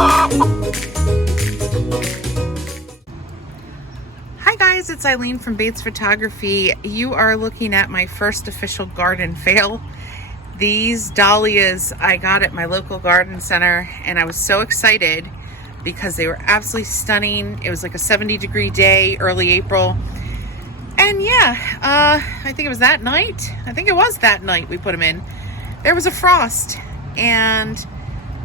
Hi guys, it's Eileen from Bates Photography. You are looking at my first official garden fail. These dahlias I got at my local garden center, and I was so excited because they were absolutely stunning. It was like a 70-degree day, early April. And yeah, I think it was that night. We put them in. There was a frost, and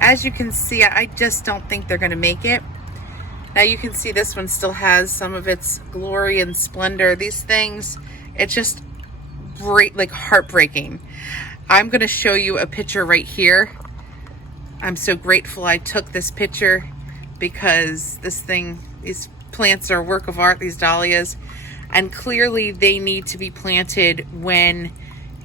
as you can see, I just don't think they're gonna make it. Now you can see this one still has some of its glory and splendor. These things, it's just great, like heartbreaking. I'm gonna show you a picture right here. I'm so grateful I took this picture because these plants are a work of art, these dahlias, and clearly they need to be planted when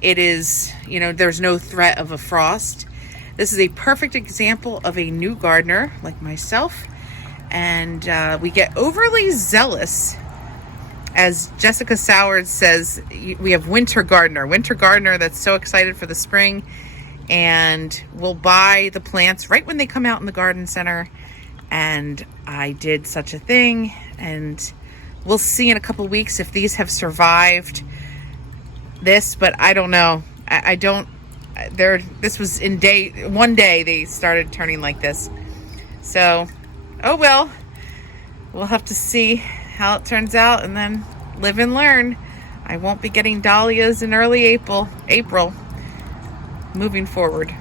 it is, there's no threat of a frost. This is a perfect example of a new gardener like myself, and we get overly zealous. As Jessica Sowers says, we have winter gardener that's so excited for the spring, and will buy the plants right when they come out in the garden center. And I did such a thing, and we'll see in a couple weeks if these have survived this, but I don't know. This was one day they started turning like this. So, oh well, we'll have to see how it turns out and then live and learn. I won't be getting dahlias in early April moving forward.